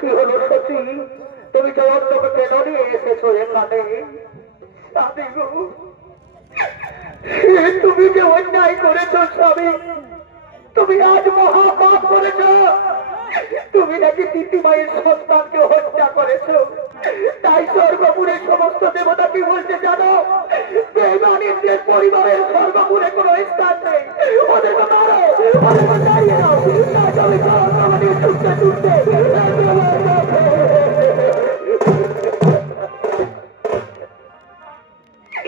কি হলো সচি? তুমি তো অন্যকে কেন নিয়ে এসেছো এখানে? স্বামী গো, তুমি যে অন্যায় করেছো স্বামী, তুমি আজ মহাপাপ করেছো। তুমি নাকি তিতিমায়ের সন্তানকে হত্যা করেছো। তাই স্বর্গপুরের সমস্ত দেবতা কি বলছে জানো? বেঈমানদের পরিবারের স্বর্গপুরে কোনো স্থান নেই। ওদেরকে মারো, ওদেরকে তাড়িয়ে দাও। না তবে আমাদের ছুটতে ছুটতে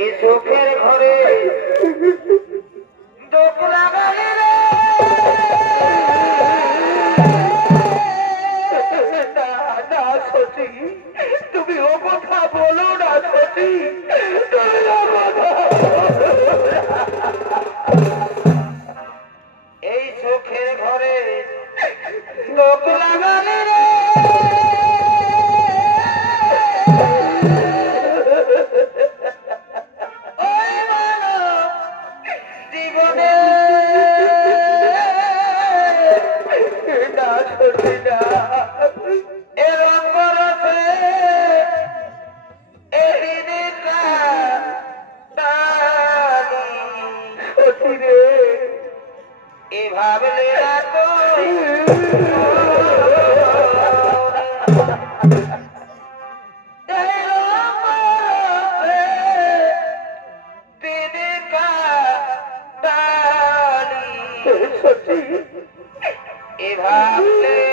এই চোখের ঘরে চোখ লাগালে রে। না সচি, তুমি ও কথা বলো না সচি, তুমি ও কথা। এই চোখের ঘরে চোখ লাগালে রে। ওই মানব জীবনে না সচি না, এ রঙ্গ রসে এদিনে কাটালি। সচি রে, এ ভাবলে না তো সচি এ ভাবলে